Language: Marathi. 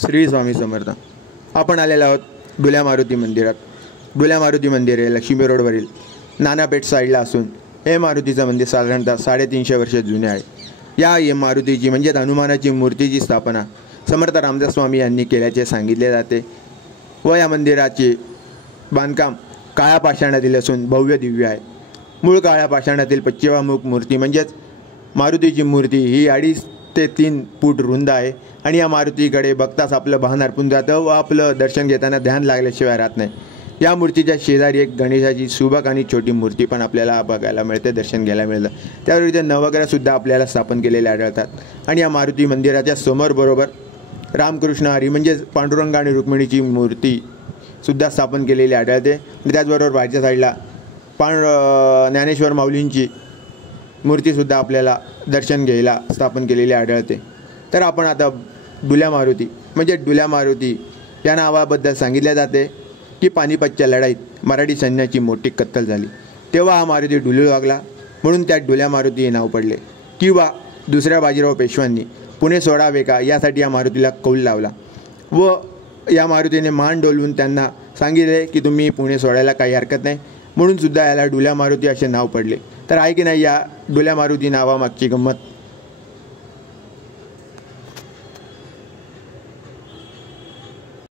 श्री स्वामी समर्थ. आपण आलेलो आहोत डुल्या मारुती मंदिरात. डुल्या मारुती मंदिर हे लक्ष्मी रोडवरील नानापेठ साईडला असून हे मारुतीचं मंदिर साधारणतः 350 वर्ष जुने आहे. या मारुतीची म्हणजेच हनुमानाची मूर्तीची स्थापना समर्थ रामदास स्वामी यांनी केल्याचे सांगितले जाते व या मंदिराचे बांधकाम काळ्या पाषाणातील असून भव्य दिव्य आहे. मूळ काळ्या पाषाणातील पश्चिमामुख मूर्ती म्हणजेच मारुतीची मूर्ती ही 2.5 ते 3 फूट रुंद आहे आणि या मारुतीकडे बघताच आपलं भान हरपून जातं व आपलं दर्शन घेताना ध्यान लागल्याशिवाय राहत नाही. या मूर्तीच्या शेजारी एक गणेशाची सुबक आणि छोटी मूर्ती पण आपल्याला बघायला मिळते, दर्शन घ्यायला मिळतं. त्यावर इथे नवग्रहसुद्धा आपल्याला स्थापन केलेले आढळतात आणि या मारुती मंदिराच्या समोर बरोबर रामकृष्ण हरी म्हणजेच पांडुरंग आणि रुक्मिणीची मूर्तीसुद्धा स्थापन केलेली आढळते आणि त्याचबरोबर बाहेरच्या साईडला ज्ञानेश्वर माऊलींची मूर्तीसुद्धा आपल्याला दर्शन घ्यायला स्थापन केलेली आढळते. तर आपण आता डुल्या मारुती म्हणजे डुल्या मारुती या नावाबद्दल सांगितले जाते की पानिपतच्या लढाईत मराठी सैन्याची मोठी कत्तल झाली तेव्हा हा मारुती डुलू लागला म्हणून त्यात डुल्या मारुती हे नाव पडले. किंवा दुसऱ्या बाजीराव पेशव्यांनी पुणे सोडावे का यासाठी या मारुतीला कौल लावला व या मारुतीने मान डोलवून त्यांना सांगितले की तुम्ही पुणे सोडायला काही हरकत नाही, म्हणूनसुद्धा याला डुल्या मारुती असे नाव पडले. तर आहे की नाही या डुल्या मारुती नावामागची गंमत.